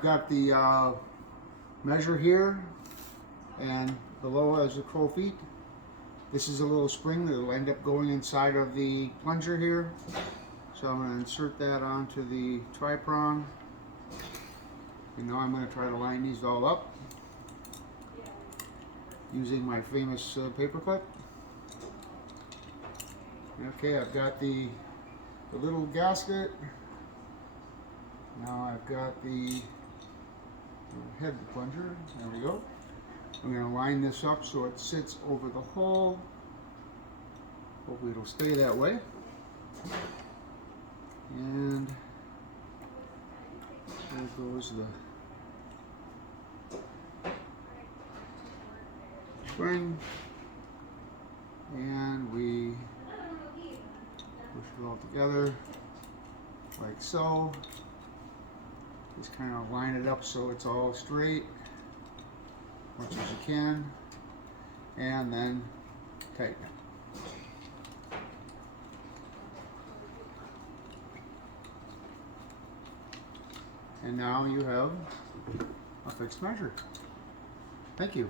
I've got the measure here, and below is the 12 feet. This is a little spring that will end up going inside of the plunger here. So I'm going to insert that onto the tri-prong. And now I'm going to try to line these all up using my famous paper clip. Okay, I've got the little gasket. Now I've got the head of the plunger. There we go. I'm going to line this up so it sits over the hole. Hopefully it'll stay that way. And there goes the spring. And we push it all together like so. Just kind of line it up so it's all straight, as much as you can, and then tighten it. And now you have a fixed measure. Thank you.